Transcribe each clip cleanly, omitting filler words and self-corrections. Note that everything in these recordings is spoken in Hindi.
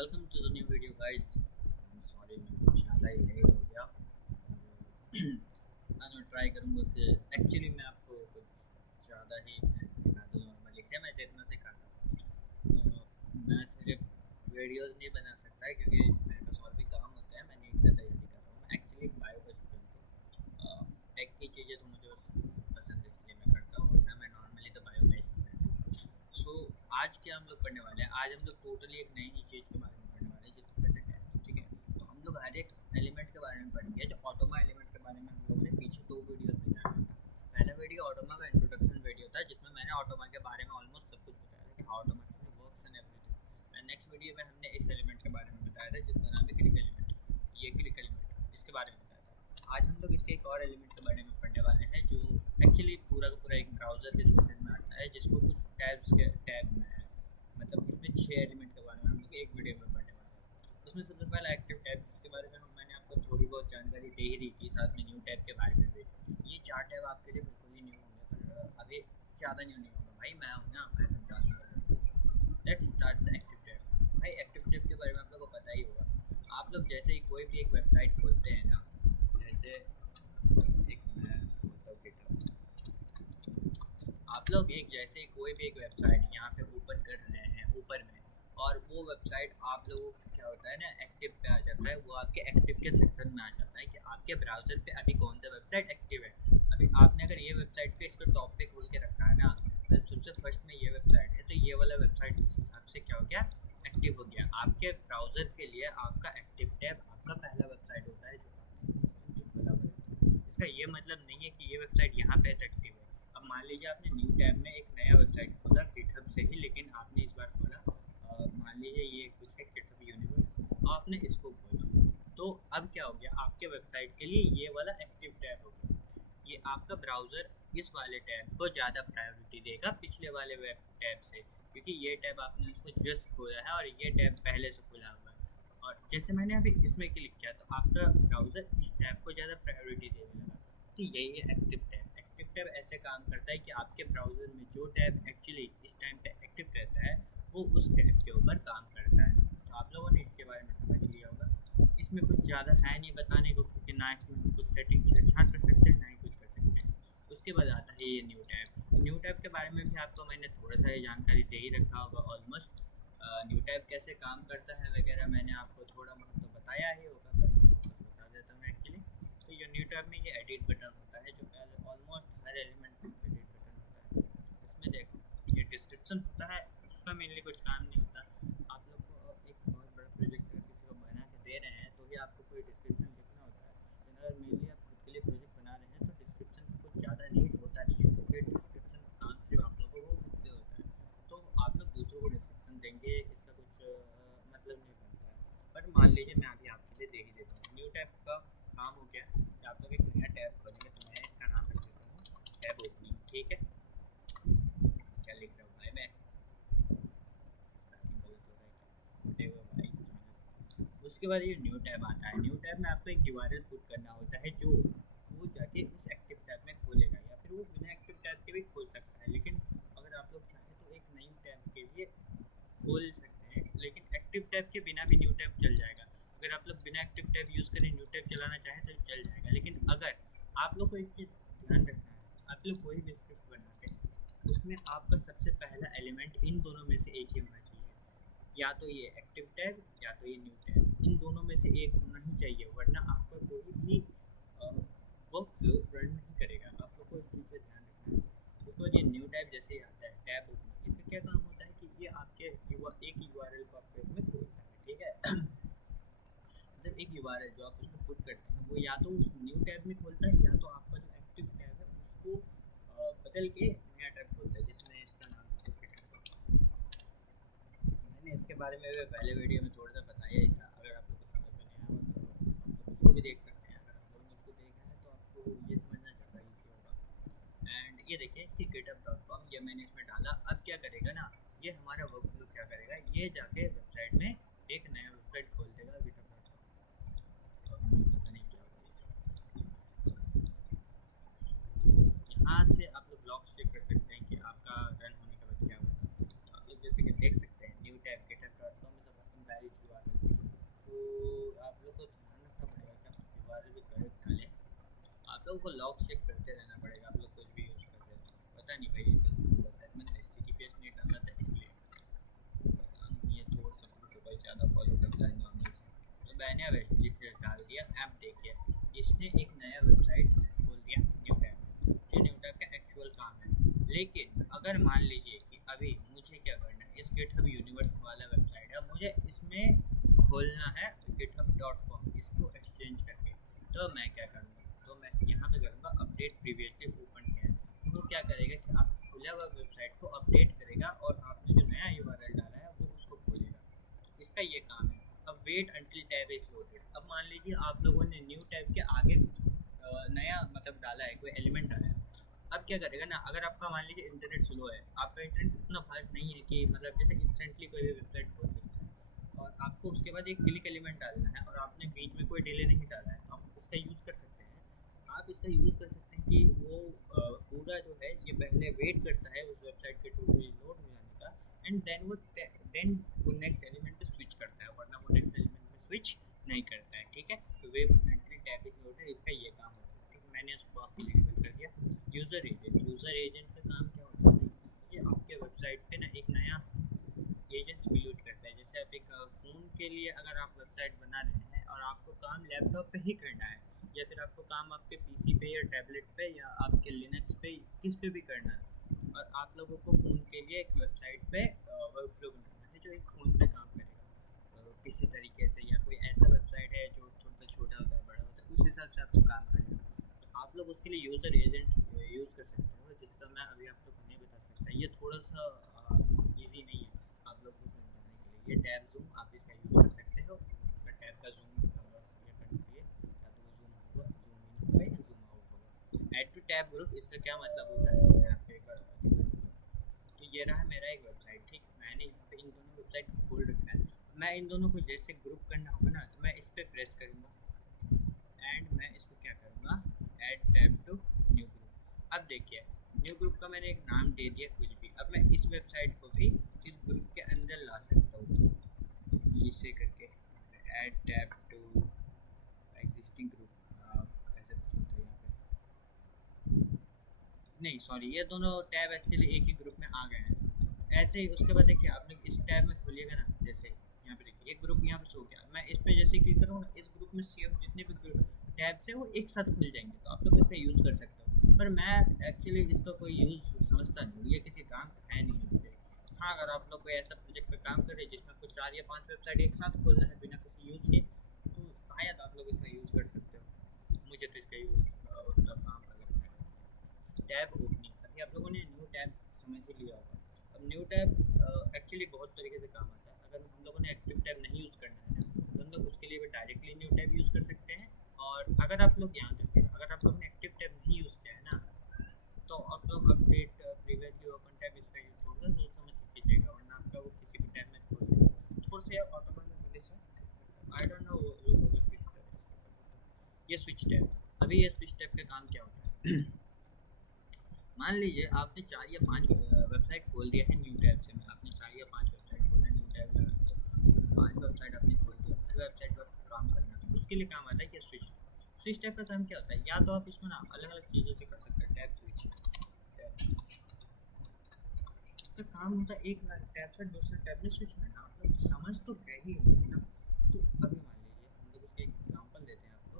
Welcome to the new video guys. Sorry मैं कुछ ज़्यादा ही लेट हो गया। मैं ट्राई करूँगा कि एक्चुअली मैं आपको कुछ ज़्यादा ही सिखा दूँ। नॉर्मली से मैं जितना सिखाता हूँ मैं सिर्फ वीडियोस नहीं बना सकता क्योंकि मेरे पास और भी काम होते हैं। मैं नीट का तैयारी कर रहा हूँ। मैं एक्चुअली बायो का स्टूडेंट हूँ। टेक की चीज़ें तो मुझे पसंद है इसलिए मैं करता हूँ, वरना मैं नॉर्मली तो बायो का स्टूडेंट हूँ। सो आज क्या हम लोग पढ़ने वाले हैं? आज हम लोग टोटली एक नई ही चीज़ के बारे में पढ़ने वाले हैं जिसको कहते हैं टैब्स। ठीक है, तो हम लोग हर एक एलिमेंट के बारे में पढ़ेंगे। जो ऑटोमा एलिमेंट के बारे में हम लोगों ने पीछे 2 वीडियोस में जाना था। पहला वीडियो ऑटोमा का इंट्रोडक्शन वीडियो था जिसमें मैंने ऑटोमा के बारे में ऑलमोस्ट सब कुछ बताया था कि how automata works and everything. And next video में हमने इस एलिमेंट के बारे में बताया था जिसका नाम है क्लिक एलिमेंट। ये क्लिक एलिमेंट इसके बारे में बताया था। आज हम लोग इसके एक और एलिमेंट के बारे में पढ़ने वाले हैं जो एक्चुअली पूरा का पूरा एक ब्राउज़र के सेक्शन में आता है, जिसको कुछ टैब्स के टैब में है। मतलब इसमें 6 एलिमेंट के बारे में हम लोग एक वीडियो में पढ़ने वाले हैं। उसमें सबसे पहला एक्टिव टैब, जिसके बारे में मैंने आपको थोड़ी बहुत जानकारी दे ही दी थी, साथ में न्यू टैब के बारे में भी। ये 4 टैब आपके लिए बिल्कुल ही न्यू होंगे, पर अभी ज़्यादा न्यू नहीं होगा भाई। मैं हूँ ना, मैं समझा दूँगा। Let's start the active tab. भाई एक्टिव टैब के बारे में आप लोगों को पता ही होगा। आप लोग जैसे ही कोई भी एक वेबसाइट खोलते हैं ना, जैसे एक मैं बोलता हूँ गिटहब, आप लोग एक जैसे कोई भी एक वेबसाइट यहाँ पे ओपन कर रहे हैं ऊपर में, और वो वेबसाइट आप लोगों का क्या होता है ना, एक्टिव पे आ जाता है। वो आपके एक्टिव के सेक्शन में आ जाता है कि आपके ब्राउज़र पे अभी कौन सा वेबसाइट एक्टिव है। अभी आपने अगर ये वेबसाइट पे इसको टॉप पे खोल के रखा है ना, तो सबसे फर्स्ट में ये वेबसाइट है, तो ये वाला वेबसाइट इस हिसाब से क्या हो गया, एक्टिव हो गया। आपके ब्राउज़र के लिए आपका एक्टिव टैब आपका पहला वेबसाइट होता है जो आपने खोला हुआ है। इसका ये मतलब नहीं है कि ये वेबसाइट यहाँ पे एक्टिव है। अब मान लीजिए आपने न्यू टैब में एक नया वेबसाइट खोला गिटहब से ही, लेकिन आपने इस बार खोला मान लीजिए ये कुछ है गिटहब यूनिवर्स, आपने इसको खोला, तो अब क्या हो गया, आपके वेबसाइट के लिए ये वाला एक्टिव टैब हो गया। ये आपका ब्राउज़र इस वाले टैब को ज़्यादा प्रायोरिटी देगा पिछले वाले वेब टैब से, क्योंकि ये टैब आपने उसको जस्ट खोला है और ये टैब पहले से खुला हुआ है। और जैसे मैंने अभी इसमें क्लिक किया तो आपका ब्राउज़र इस टैब को ज़्यादा प्रायोरिटी देने लगा। तो यही है एक्टिव टैब। एक्टिव टैब ऐसे काम करता है कि आपके ब्राउज़र में जो टैब एक्चुअली इस टाइम पे एक्टिव रहता है वो उस टैब के ऊपर काम करता है। तो आप लोगों ने इसके बारे में समझ लिया होगा। इसमें कुछ ज़्यादा है नहीं बताने को, क्योंकि ना इसमें हम कुछ सेटिंग छेड़छाड़ कर सकते हैं ना ही कुछ कर सकते हैं। उसके बाद आता है ये न्यू टैब। न्यू टैब के बारे में भी आपको मैंने थोड़ा सा ये जानकारी दे ही रखा होगा ऑलमोस्ट। न्यू टैब कैसे काम करता है वगैरह मैंने आपको थोड़ा बहुत तो बताया ही होगा, पर मैं वापस बता देता हूँ एक्चुअली। तो ये न्यू टैब में ये एडिट बटन होता है जो ऑलमोस्ट हर एलिमेंट में एडिट बटन होता है। इसमें देखो ये डिस्क्रिप्शन होता है, इसका मेनली कुछ काम नहीं होता। आप लोग को एक बहुत बड़ा प्रोजेक्ट अगर किसी को बना के दे रहे हैं तो ही आपको कोई डिस्क्रिप्शन लिखना होता है। लेकिन अगर मेनली आप खुद के लिए प्रोजेक्ट बना रहे हैं तो डिस्क्रिप्शन का कुछ ज़्यादा नीड होता नहीं है, क्योंकि डिस्क्रिप्शन का काम सिर्फ आप लोगों को खुद से होता है। तो आप लोग दूसरों को डिस्क्रिप्शन देंगे इसका कुछ मतलब नहीं बनता है। बट मान लीजिए मैं अभी आपके लिए दे ही देता हूँ। न्यू टैब का काम हो गया कि आप लोग एक नया टैब खोलेंगे, तो मैं इसका नाम रख देता हूँ टैब ओपनिंग। ठीक है, क्या लिख रहा हूँ भाई मैं, स्पेलिंग गलत हो रहा है क्या, whatever भाई, जाने दो। उसके बाद ये न्यू टैब आता है। न्यू टैब में आपको एक यूआरएल पुट करना होता है जो वो जाके उस एक्टिव टैब में खोलेगा, या फिर वो बिना एक्टिव टैब के भी खोल सकता है। लेकिन अगर आप लोग चाहें तो एक नई टैब के लिए खोल सकते हैं, लेकिन एक्टिव टैब के बिना भी न्यू टैब चल जाएगा। अगर आप लोग बिना एक्टिव टैब यूज़ करें न्यू टैब चलाना चाहें तो चल जाएगा। लेकिन अगर आप लोग को एक चीज़ ध्यान रखना है, आप लोग कोई भी स्क्रिप्ट बनाते हैं उसमें आपका सबसे पहला एलिमेंट इन दोनों में से एक ही होना चाहिए। या तो ये एक्टिव टैग या तो ये न्यू टैग, इन दोनों में से एक होना ही चाहिए, वरना आपका कोई भी वर्क फ्लो रन नहीं करेगा। आप लोग को इस चीज़ का ध्यान रखना है। उसके बाद ये न्यू टैब जैसे ही आता है टैब ओपनिंग, इसका क्या काम होता है कि ये आपके एक यूआरएल को आपके उसमें खोलता है। ठीक है, मतलब एक यूआरएल जो आप उसमें पुट करते हैं वो या तो उस न्यू टैब में खोलता है या तो आपका जो एक्टिव टैब है उसको बदल के नया टैब खोलता है, जिसमें इसका नाम है गिटहब। मैंने इसके बारे में भी पहले वीडियो में थोड़ा सा बताया ही था। अगर आप लोग को समझ में नहीं आया हो तो आप लोग उसको भी देख सकते हैं। अगर आप लोगों ने उसको देखा है तो आपको ये समझना ज़्यादा ईजी होगा। एंड ये देखिए कि गिटहब.com ये मैंने इसमें डाला। अब क्या करेगा ना, ये हमारा वर्कफ्लो क्या करेगा, ये जाके वेबसाइट में एक नया वेबसाइट खोल देगा गिटहब.com। और मुझे पता नहीं क्या हुआ, यहाँ से आप लोग लॉग्स चेक कर सकते हैं कि आपका रन होने के बाद क्या हुआ था। आप लोग जैसे कि देख सकते हैं न्यू टैब गिटहब.com is a invalid URL. URL भी करेक्ट डालें। आप लोगों को लॉग चेक करते रहना पड़ेगा, आप लोग कुछ भी यूज़ कर रहे हो। पता नहीं भाई, मैंने HTTPS नहीं डाला था इसलिए पता नहीं, ये थोड़ा सा प्रोटोकॉल ज़्यादा फॉलो करता है नॉर्मल से। तो मैंने अब HTTPS डाल दिया। अब देखिए इसने एक नया वेबसाइट खोल दिया न्यू टैब, जो न्यू टैब का एक्चुअल काम है। लेकिन अगर मान लीजिए कि अभी मुझे क्या करना है, इस गिटहब यूनिवर्स वाला वेबसाइट है, मुझे इसमें खोलना है github.com, इसको एक्सचेंज करके। तो मैं क्या करूँगा, तो मैं यहाँ पे करूँगा अपडेट प्रीवियसली ओपन टैब। तो क्या करेगा कि आप खुला हुआ वेबसाइट को अपडेट करेगा और आपने जो नया यूआरएल डाला है वो उसको खोलेगा। इसका ये काम है। अब wait until tab is loaded. अब मान लीजिए आप लोगों ने न्यू टैब के आगे कुछ नया मतलब डाला है, कोई एलिमेंट डाला है। अब क्या करेगा ना, अगर आपका मान लीजिए इंटरनेट स्लो है, आपका इंटरनेट इतना फास्ट नहीं है कि मतलब जैसे इंस्टेंटली कोई भी वेबसाइट खोल सकता है, और आपको उसके बाद एक क्लिक एलिमेंट डालना है और आपने बीच में कोई डिले नहीं डाला है, आप इसका यूज़ कर सकते हैं। आप इसका यूज़ कर सकते हैं कि वो पूरा जो है ये पहले वेट करता है उस वेबसाइट के टोटली लोड हो जाने का, एंड देन वो नेक्स्ट एलिमेंट पे स्विच करता है, वरना वो नेक्स्ट एलिमेंट पे स्विच नहीं करता है। ठीक है, तो web entry tab is loaded, इसका ये काम होता है। ठीक है, मैंने उसको आपके लिए डिलीवर कर दिया। यूज़र एजेंट का काम क्या होता है, ये आपके वेबसाइट पे ना एक नया एजेंट्स बिल्ड करता है। जैसे आप एक फ़ोन के लिए अगर आप वेबसाइट बना रहे हैं और आपको काम लैपटॉप पे ही करना है, या फिर आपको काम आपके पीसी पे या टैबलेट पे या आपके लिनक्स पे किस पे भी करना है, और आप लोगों को फ़ोन के लिए एक वेबसाइट पे वर्कफ्लो बनाना है जो एक फ़ोन पे काम करेगा किसी तरीके से, या कोई ऐसा वेबसाइट है जो थोड़ा सा छोटा होता है बड़ा होता है, उस हिसाब से आपको काम करेगा। तो आप लोग उसके लिए यूज़र एजेंट यूज़ कर सकते हो, जिसका मैं अभी आप लोग को नहीं बता सकता। ये थोड़ा सा ईजी नहीं है आप लोग को समझाने के लिए। ये टैब जूम आप इसका यूज़ कर सकते हो, अगर टैब का जूम ये करने के लिए, या तो वो जूम होगा, जूम इन होगा या जूम आउट होगा। ऐड टू टैब ग्रुप, इसका क्या मतलब होता है मैं आपको एक बार दिखा देता हूँ। तो ये रहा मेरा एक वेबसाइट। ठीक, मैंने यहाँ पे इन दोनों वेबसाइट को खोल रखा है। मैं इन दोनों को जैसे ग्रुप करना होगा ना, तो मैं इस पर प्रेस करूँगा एंड मैं इसको क्या करूँगा, add tab to new group. अब देखिए न्यू ग्रुप का मैंने एक नाम दे दिया कुछ भी। अब मैं इस वेबसाइट को भी इस ग्रुप के अंदर ला सकता हूँ, इसे करके add tab to existing group, ऐसे कुछ होता है यहाँ पे। नहीं सॉरी, ये दोनों टैब एक्चुअली एक ही ग्रुप में आ गए हैं। ऐसे ही उसके बाद देखिए आपने इस टैब में खोलिएगा ना, जैसे यहाँ पे देखिए एक ग्रुप यहाँ पे शो गया। मैं इस पे जैसे क्लिक करूँगा ना, इस ग्रुप में सेव जितने भी टैब्स हैं वो एक साथ खुल जाएंगे, तो आप लोग इसका यूज़ कर सकते हो। पर मैं एक्चुअली इसका कोई यूज़ समझता नहीं, ये किसी काम का है नहीं मुझे। हाँ, अगर आप लोग कोई ऐसा प्रोजेक्ट पे काम कर रहे हैं जिसमें कुछ 4 या 5 वेबसाइट एक साथ खोलना है बिना किसी यूज़ के, तो शायद आप लोग इसका यूज़ कर सकते हो। मुझे तो इसका यूज़ उतना काम का लगता है। टैब ओपनिंग, अभी आप लोगों ने न्यू टैब समझ ही लिया होगा। अब न्यू टैब एक्चुअली बहुत तरीके से काम आता है। अगर हम लोगों ने एक्टिव टैब नहीं यूज़ करना है ना, तो हम लोग उसके लिए भी डायरेक्टली न्यू टैब यूज़ कर सकते हैं। और अगर आप लोग याद रखिएगा, अगर आप लोगों ने एक्टिव टैब नहीं यूज़ किया है ना, तो आप लोग अपडेट प्रीवियसली ओपन टैब इसका यूज़ होगा, सोच समझ के कीजिएगा, वरना आपका वो किसी भी टैब में खोल देगा। थोड़ा सा ऑटोमेटिक ग्लिच है, आई डोंट नो वो लोग अगर फिक्स करें। ये स्विच टैब, अभी ये स्विच टैब का काम क्या होता है मान लीजिए आपने 4 या 5 वेबसाइट खोल दिया है न्यू टैब से। आपने 4 या 5 वेबसाइट खोला न्यू टैब लगा के, 5 वेबसाइट आपने खोल दिया, हर वेबसाइट पर काम करना, तो उसके लिए काम आता है कि स्विच। स्विच टैब का काम क्या होता है, या तो आप इसमें ना अलग अलग चीज़ों से कर सकते हैं। टैब स्विच का काम होता है एक टैब से दूसरे टैब में स्विच करना। आप लोग समझ तो गए ही होंगे ना। तो अभी मान लीजिए हम लोग उसका एक एग्जाम्पल देते हैं आपको।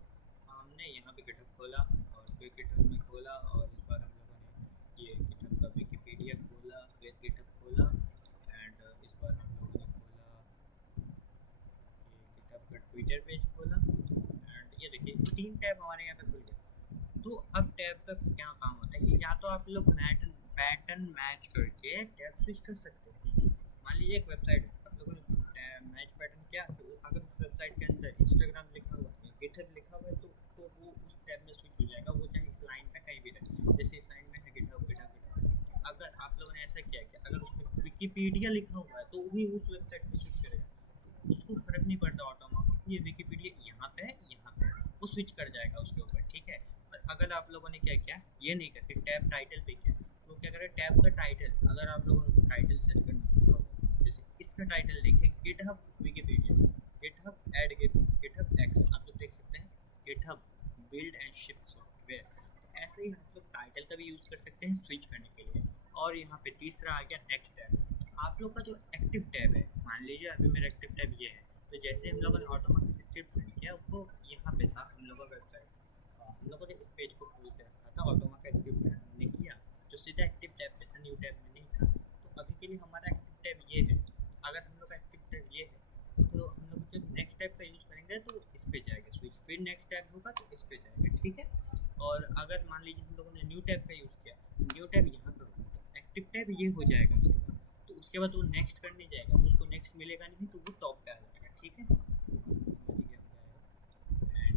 हमने यहाँ पे गिटहब खोला और फिर गिटहब में खोला, और इस बार हम लोगों ने ये गिटहब का विकिपीडिया खोला, फिर गिटहब खोला, एंड इस बार हम लोगों ने खोला ये गिटहब का ट्विटर पेज खोला, एंड ये देखिए 3 टैब हमारे यहाँ पे खुल गया। तो अब टैब का क्या काम होता है, या तो आप लोग पैटर्न मैच करके टैब स्विच कर सकते हैं। मान लीजिए एक वेबसाइट है, आप लोगों ने मैच पैटर्न किया, तो अगर उस वेबसाइट के अंदर इंस्टाग्राम लिखा हुआ है, गिटहब लिखा हुआ है, तो वो उस टैब में स्विच हो जाएगा, वो चाहे इस लाइन में कहीं भी रहे। जैसे इस लाइन में है गिटहब गिटहब गिटहब, अगर आप लोगों ने ऐसा किया कि अगर उसमें विकिपीडिया लिखा हुआ है तो वही उस वेबसाइट पर स्विच करेगा, उसको फ़र्क नहीं पड़ता ऑटोमेटिक ये विकिपीडिया यहाँ पे है यहाँ पे है, वो स्विच कर जाएगा उसके ऊपर। ठीक है, पर अगर आप लोगों ने क्या किया, ये नहीं करके टैब टाइटल पे किया, तो क्या करें, टैब का टाइटल अगर आप लोगों को टाइटल सेट करना होगा, जैसे इसका टाइटल देखें GitHub Wikipedia, GitHub add GitHub x, आप लोग देख सकते हैं GitHub build and ship software. तो ऐसे ही आप लोग टाइटल का भी यूज़ कर सकते हैं स्विच करने के लिए। और यहाँ पे तीसरा आ गया नेक्स्ट टैब। आप लोग का जो एक्टिव टैब है, मान लीजिए अभी मेरा एक्टिव टैब ये है, तो जैसे हम लोगों ने ऑटोमेटिक स्क्रिप्ट रन किया वो यहाँ पे था हम लोगों का वेबसाइट, हम लोगों ने इस पेज को खोल के रखा था, ऑटोमेटिक स्क्रिप्ट रन किया जो सीधा एक्टिव टैब पे था, न्यू टैब में नहीं था। तो अभी के लिए हमारा एक्टिव टैब ये है। अगर हम लोग का एक्टिव टैब ये है तो हम लोग जब नेक्स्ट टैब का यूज़ करेंगे तो इस पे जाएगा स्विच, फिर नेक्स्ट टैब होगा तो इस पे जाएगा, ठीक है। और अगर मान लीजिए हम लोगों ने न्यू टैब का यूज़ किया, न्यू टैब यहाँ पे होगा तो एक्टिव टैब ये हो जाएगा उसके बाद, तो उसके बाद वो नेक्स्ट करने जाएगा तो उसको नेक्स्ट मिलेगा नहीं, तो वो टॉप पे आ जाएगा, ठीक है। एंड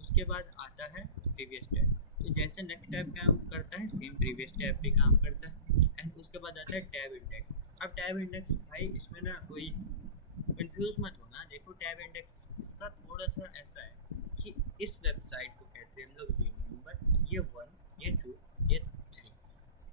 उसके बाद आता है प्रीवियस टैब। तो जैसे नेक्स्ट टैब काम करता है सेम प्रीवियस टैब भी काम करता है। एंड उसके बाद आता है टैब इंडेक्स। अब टैब इंडेक्स भाई इसमें ना कोई कंफ्यूज मत होना, देखो टैब इंडेक्स इसका थोड़ा सा ऐसा है कि इस वेबसाइट को कहते हैं हम लोग जीरो नंबर, ये 1, ये 2, ये 3।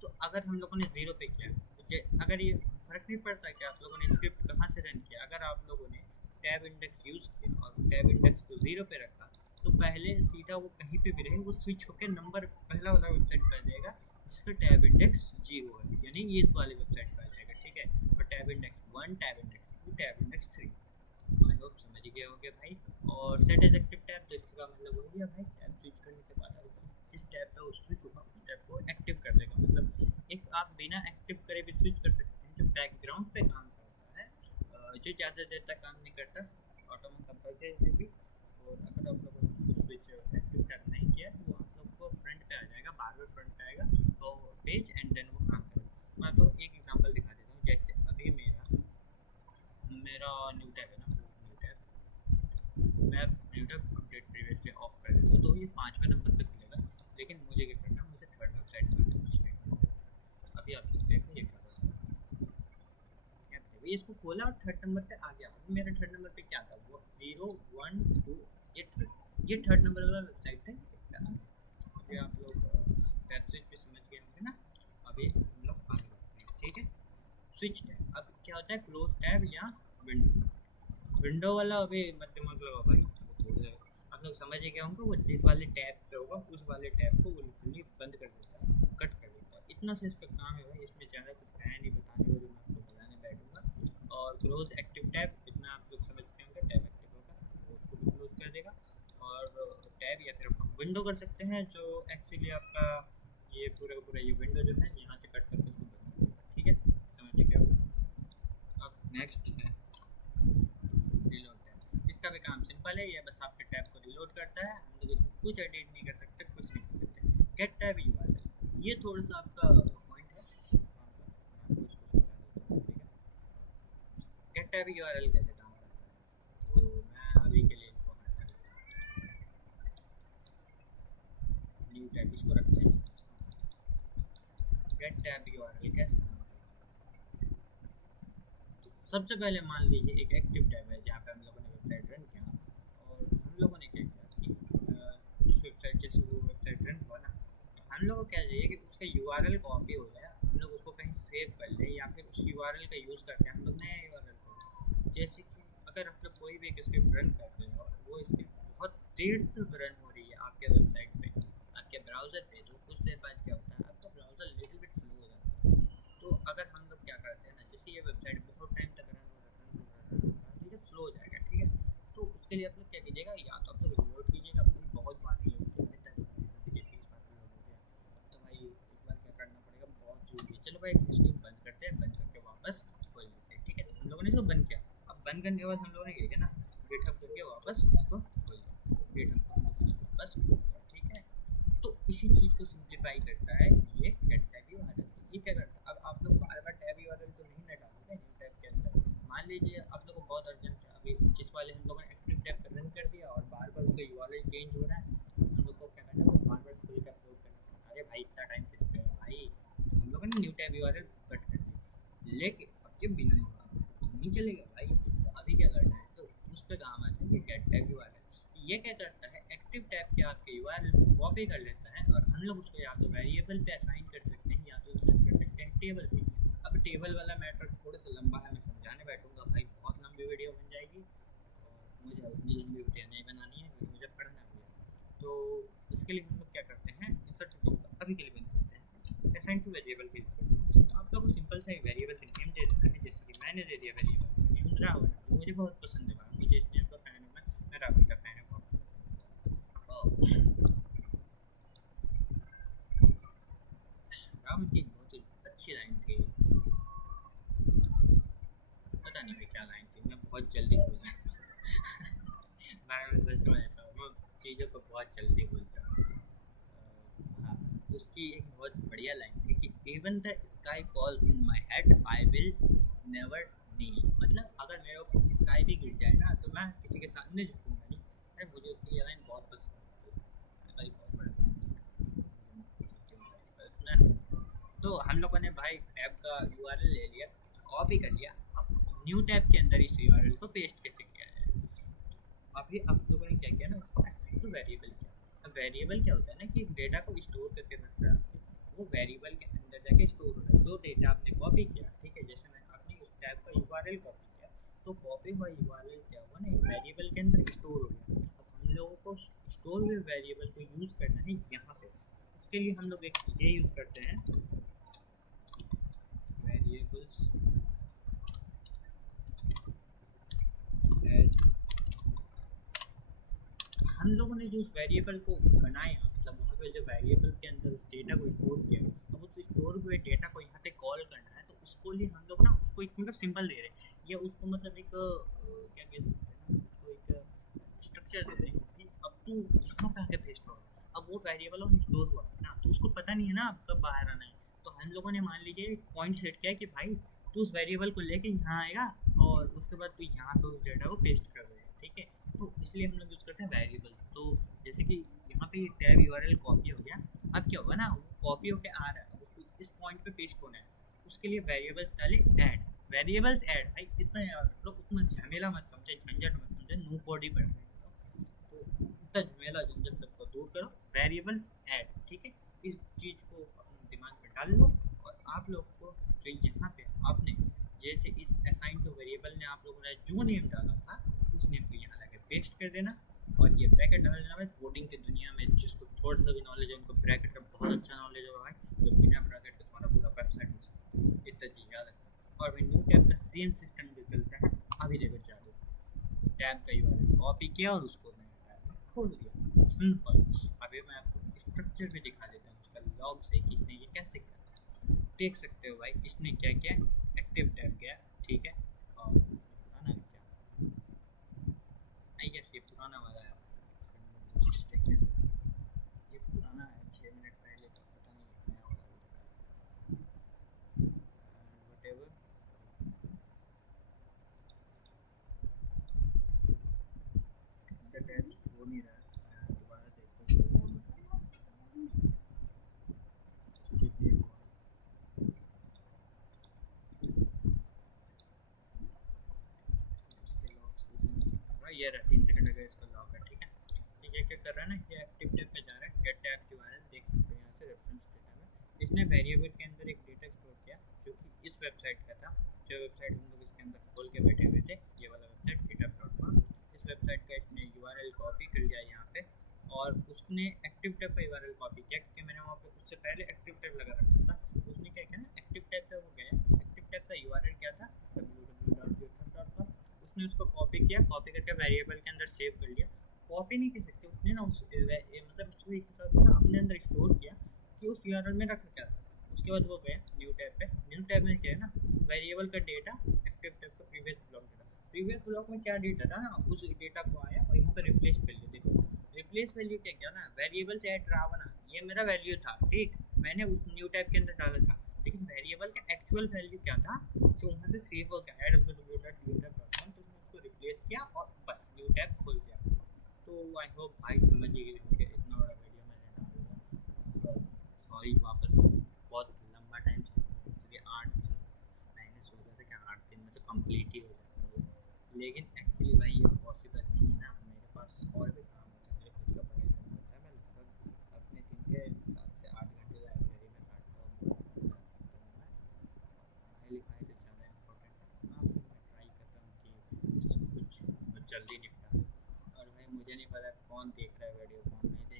तो अगर हम लोगों ने 0 पे किया तो अगर ये फ़र्क नहीं पड़ता कि आप लोगों ने स्क्रिप्ट कहाँ से रन किया, अगर आप लोगों ने टैब इंडेक्स यूज़ किया और टैब इंडेक्स को 0 पे रखा तो पहले सीधा वो कहीं पे भी रहे वो स्विच होकर नंबर पहला वाला वेबसाइट पर आ जाएगा जिसका टैब इंडेक्स 0 है, यानी ये इस वाले वेबसाइट पर आ जाएगा, ठीक है। और tab index 1, tab index 2, tab index 3। I hope समझ गए होंगे भाई। और सेट एज एक्टिव टैब, तो इसका मतलब वही है भाई, टैब स्विच करने के बाद जिस टैब पे वो स्विच होगा उस टैब को एक्टिव कर देगा। मतलब एक आप बिना एक्टिव करे भी स्विच कर सकते हैं जो बैकग्राउंड पे काम करता है, जो ज़्यादा देर तक काम नहीं करता ऑटोमेटिक कंपल्सरी भी। और अगर आप लोगों ने उसको स्विच एक्टिव टैब नहीं किया तो आप लोग को फ्रंट पे आ जाएगा, बार बार फ्रंट पे आएगा तो पेज एंड देन वो काम करेगा। मैं आपको एक एग्जांपल दिखा देता हूँ। जैसे अभी मेरा न्यू टैब है ना, न्यू टैब मैं new tab update previously of कर देता हूँ तो ये 5वें नंबर पे खुलेगा, लेकिन मुझे क्या करना है, मुझे थर्ड वेबसाइट पर अभी आप देखते हैं ये क्या होगा। ये इसको खोला और थर्ड नंबर पे आ गया। अभी मेरा थर्ड नंबर पे क्या था, वो 0, 1, 2, ये थर्ड नंबर वाला वेबसाइट था। अभी आप लोग टैब स्विच भी समझ गए होंगे ना। अभी हम लोग आगे बढ़ते हैं, ठीक है। स्विच टैब अब क्या होता है, क्लोज टैब या विंडो वाला अभी मत दिमाग लगाओ भाई, वो थोड़ा आप लोग समझ गए होंगे। वो जिस वाले टैब पे होगा उस वाले टैब को वो लिटरली बंद कर देता है, कट कर देता है, इतना से इसका काम है भाई। इसमें ज़्यादा कुछ है नहीं बताने को जो मैं आपको बताने बैठूँगा। और क्लोज एक्टिव टैब इतना आप लोग समझते होंगे, टैब एक्टिव होगा वो उसको भी क्लोज कर देगा। और टैब या फिर हम विंडो कर सकते हैं जो एक्चुअली आपका ये पूरा का पूरा ये विंडो जो है यहाँ से कट करके उसको बंद कर देगा, ठीक है। समझिए क्या होगा। अब नेक्स्ट है रिलोड टैब। इसका भी काम सिंपल है, ये बस आपके टैब को रिलोड करता है। हम लोग इसमें कुछ एडिट नहीं कर सकते, कुछ नहीं कर सकते। गेट टैब यूआरएल, ये थोड़ा सा आपका पॉइंट है, मैं आपको इसको समझा देता हूँ, ठीक है। गेट टैब यूआरएल कैसे काम करता है, तो मैं अभी के लिए इनको हटा देता हूँ। न्यू टैब इसको रखते हैं। गेट टैब यूआरएल कैसे काम करता है, सबसे पहले मान लीजिए एक एक्टिव टैब है जहाँ पे हम लोगों ने वेबसाइट रन किया, और हम लोगों ने क्या किया कि उस वेबसाइट जैसे वो वेबसाइट रन हुआ ना, तो हम लोग को क्या चाहिए कि उसका यूआरएल कॉपी हो जाए, हम लोग उसको कहीं सेव कर लें या फिर उस यूआरएल का यूज़ करके हम लोग नया यूआरएल करें। जैसे कि अगर आप लोग कोई भी एक स्क्रिप्ट रन कर रहे हो और वो स्क्रिप्ट बहुत देर तक रन हो रही है आपके वेबसाइट पे, आपके ब्राउज़र पे, तो कुछ देर बाद क्या होता है, आपका ब्राउज़र लिटिल बिट स्लो हो जाता है। तो अगर हम लोग क्या करते हैं ना, जैसे ये वेबसाइट बहुत टाइम तक रन हो रहा है तो ये स्लो हो जाएगा, ठीक है। तो उसके लिए आप लोग क्या कीजिएगा, या तो आप लोग रिलोड कीजिएगा, भाई बहुत बार रिलोड किया मैंने, 10 बार रिलोड किया, 20 बार रिलोड हो गया, अब तो भाई एक बार क्या करना पड़ेगा, बहुत जरूरी है। चलो भाई इसको बंद करते हैं, बंद करके वापस खोल लेते हैं, ठीक है। हम लोगों ने इसको बंद किया, अब बंद करने के बाद हम लोगों ने क्या किया ना, गिटहब करके वापस इसको खोल दिया, गिटहब को हम लोगों ने वापस खोल दिया, ठीक है। तो इसी चीज़ को सिंप्लीफाई करता है ये गेट टैब यूआरएल। ये क्या करता है, अब आप लोग बार बार टैब यूआरएल तो नहीं ना डालोगे न्यू टैब के अंदर। मान लीजिए आप लोगों को बहुत अर्जेंट है, अभी जिस वाले हम लोगों ने एक्टिव टैब पर रन कर दिया और बार बार उसका यूआरएल चेंज हो रहा है, तो हम लोग को क्या करना है, बार बार खुल कर अपलोड करना पड़ेगा। अरे भाई इतना टाइम किस पे है भाई, तो हम लोगों ने न्यू टैब यूआरएल कट कर दिया। लेकिन अब ये बिना यूआरएल तो नहीं चलेगा भाई, तो अभी क्या करना है, तो उस पर काम आता है ये गेट टैब यूआरएल। ये क्या करता है, एक्टिव टैब के आपके यूआरएल को कॉपी कर लेता है और हम लोग उसको या तो वेरिएबल पे असाइन कर सकते हैं या तो असाइन कर सकते हैं टेबल पे। अब टेबल वाला मैटर थोड़ा सा लंबा है, मैं समझाने बैठूंगा भाई बहुत लंबी वीडियो बन जाएगी, और मुझे उतनी लंबी वीडियो नहीं बनानी है क्योंकि मुझे पढ़ना भी है। तो इसके लिए हम लोग क्या करते हैं, इंसर्ट ट्यूटोरियल अभी के लिए बंद करते हैं, असाइन टू वेरिएबल के यूज़ करते हैं। तो आप लोग को सिंपल सा एक वेरिएबल का नेम दे देना है, जैसे कि मैंने दे दिया वेरिएबल का नेम रावण, जो मुझे बहुत पसंद है भाई, मुझे इस नेम का फ़ैन हूँ मैं रावण का फ़ैन हूँ। रावण की बहुत ही अच्छी लाइन थी, पता नहीं मैं क्या लाइन थी, मैं बहुत जल्दी भूल जाता हूँ मैं सच में ऐसा हूँ, मैं चीज़ों को बहुत जल्दी भूलता हूँ। हाँ, तो उसकी एक बहुत बढ़िया लाइन थी कि even the sky falls in my head I will never kneel, मतलब अगर मेरे ऊपर स्काई भी गिर जाए ना तो मैं किसी के सामने झुकूंगा नहीं। अरे मुझे उसकी ये लाइन बहुत पसंद है भाई, बहुत बड़ा fan है उसका। तो हम लोगों ने भाई टैब का यूआरएल ले लिया, कॉपी कर लिया, अब न्यू टैब के अंदर इस यूआरएल को पेस्ट कैसे किया जाए। अभी आप लोगों ने क्या किया ना, उसको असाइन टू वेरिएबल किया। अब वेरिएबल क्या होता है ना कि डेटा को स्टोर करके रखता है आपके, वो वेरिएबल के अंदर जाके स्टोर हो रहा है। जो डेटा आपने कॉपी किया, ठीक है, जैसे मैं आपने उस टैब का यूआरएल कॉपी किया, तो कॉपी हुआ यूआरएल क्या हुआ ना, वेरिएबल के अंदर स्टोर हो गया। अब हम लोगों को स्टोर हुए वेरिएबल को यूज़ करना है यहाँ पे। उसके लिए हम लोग एक ये यूज़ करते हैं, वेरिएबल्स एड। हम लोगों ने जो उस वेरिएबल को बनाया, मतलब वहाँ पे जो वेरिएबल के अंदर उस डेटा को स्टोर किया, अब उस स्टोर हुए डेटा को यहाँ पे कॉल करना है, तो उसको लिए हम लोग ना उसको एक मतलब सिंबल दे रहे हैं, या उसको मतलब एक क्या कह सकते हैं ना, उसको एक स्ट्रक्चर दे रहे हैं कि अब तू यहाँ पे आके पेस्ट हो। अब वो वेरिएबल और स्टोर हुआ है ना, तो उसको पता नहीं है ना अब कब बाहर आना है। तो हम लोगों ने मान लीजिए एक पॉइंट सेट किया कि भाई तू उस वेरिएबल को लेके यहाँ आएगा और उसके बाद तू यहाँ पे उस डेटा को पेस्ट कर देगा, ठीक है। तो इसलिए हम लोग यूज़ करते हैं वेरिएबल्स। तो जैसे कि यहाँ पे टैब यूआरएल कॉपी हो गया, अब क्या होगा ना, वो कॉपी होके आ रहा है, उसको इस पॉइंट पे पेस्ट होना है, उसके लिए वेरिएबल्स डाले ऐड, वेरिएबल्स ऐड। भाई इतना याद रख लो, उतना झमेला मत समझे, झंझट मत समझे, नो बॉडी पढ़ रहे हैं तो इतना झमेला झंझट सबको दूर करो, वेरिएबल्स ऐड, ठीक है। इस चीज़ को अपने दिमाग में डाल लो, और आप लोग को जो यहाँ पे आपने जैसे इस असाइन टू वेरिएबल ने आप लोगों ने जो नेम डाला था, उस नेम को यहाँ लाके पेस्ट कर देना, और ये ब्रैकेट डाल देना। भाई कोडिंग की दुनिया में जिसको थोड़ा सा भी नॉलेज है, उनको ब्रैकेट का बहुत अच्छा नॉलेज होगा भाई, तो बिना ब्रैकेट के तुम्हारा पूरा वेबसाइट हो सकता है, इतना चीज़ याद रखना। और भाई न्यू टैब का सेम सिस्टम जो चलता है, अभी देखो चालू, टैब का यूआरएल कॉपी किया और उसको मैंने टैब में खोल दिया, सिंपल। अभी मैं आपको स्ट्रक्चर भी दिखा देता हूँ उसका, लॉग से किसने ये कैसे किया, देख सकते हो भाई इसने क्या किया, एक्टिव टैब गया, ठीक है, और पुराना है क्या, आई गेस ये पुराना वाला है, ये पुराना है 6 मिनट पहले का, पता नहीं नया वाला वट एवर। इसका टैब हो नहीं रहा है, मैं दोबारा देखता हूँ कितनी हुआ। इसके लॉक से ये रहा 3 सेकंड अगर इसका लॉक है, ठीक है। ये क्या कर रहा है ना, ये एक्टिव टैब पे जा रहा है, गेट टैब के बारे में देख सकते हो यहाँ से रेफरेंस डेटा में इसने वेरिएबल के अंदर एक डेटा स्टोर किया जो कि इस वेबसाइट का था, जो वेबसाइट हम लोग इसके अंदर खोल के बैठे हुए थे, ये वाला वेबसाइट गिटहब.com। इस वेबसाइट का इसने यूआरएल कॉपी कर लिया यहाँ पे, और उसने एक्टिव टैब का यूआरएल कॉपी किया, क्योंकि मैंने वहाँ पे उससे पहले एक्टिव टैब लगा रखा था। उसने क्या किया ना, एक्टिव टैब पे वो गया, एक्टिव टैब का यूआरएल क्या था, www.github.com। उसने उसको कॉपी किया, कॉपी करके वेरिएबल के अंदर सेव कर लिया। कॉपी नहीं कह सकते, उसने ना उस मतलब उसको एक हिसाब से ना अपने अंदर स्टोर किया कि उस यूआरएल में रखा क्या था। उसके बाद वो गया न्यू टैब पे, न्यू टैब में क्या है ना, वेरिएबल का डेटा एक्टिव टैब का previous block data, previous block में क्या डेटा था ना, उस डेटा को आया और यहाँ पे रिप्लेस कर लिया। देखो रिप्लेस वैल्यू क्या किया ना, वेरिएबल से ऐड रावण, ये मेरा वैल्यू था, ठीक, मैंने उस न्यू टैब के अंदर डाला था, लेकिन वेरिएबल का एक्चुअल वैल्यू क्या था जो वहाँ से सेव हो गया www.github.com, तो उसने उसको रिप्लेस किया और बस न्यू टैब खोल दिया। तो आई होप भाई समझ ही गए होंगे, इतना बड़ा वीडियो मैंने डाल दिया, सॉरी वापस, बहुत लंबा टाइम चलिए 8 दिन, मैंने सोचा था कि 8 दिन में तो कंप्लीट ही हो जाएंगे, लेकिन एक्चुअली भाई ये पॉसिबल नहीं है ना, मेरे पास और भी काम होता है, मुझे खुद का पढ़ाई करना होता है, मैं लगभग अपने दिन के 7 से 8 घंटे लाइब्रेरी में काटता हूँ, पढ़ाई लिखाई तो ज़्यादा इम्पोर्टेंट है। हाँ मैं ट्राई करता हूँ कि सब कुछ जल्दी निपटा दूँ। और भाई मुझे नहीं पता कौन देख रहा है वीडियो, कौन नहीं देख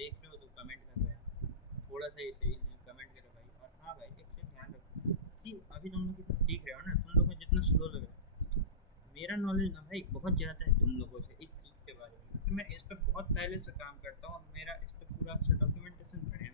देख रहे हो तो कमेंट करो यार, थोड़ा सा ही सही कमेंट करो भाई। और हाँ भाई, एक चीज़ ध्यान रखो कि अभी तुम लोग जितना सीख रहे हो ना, तुम लोग को जितना स्लो लग रहा है, मेरा नॉलेज ना भाई बहुत ज़्यादा है तुम लोगों से इस चीज़ के बारे में, क्योंकि मैं इस पर बहुत पहले से काम करता हूँ और मेरा इस पर पूरा अच्छा डॉक्यूमेंटेशन पड़े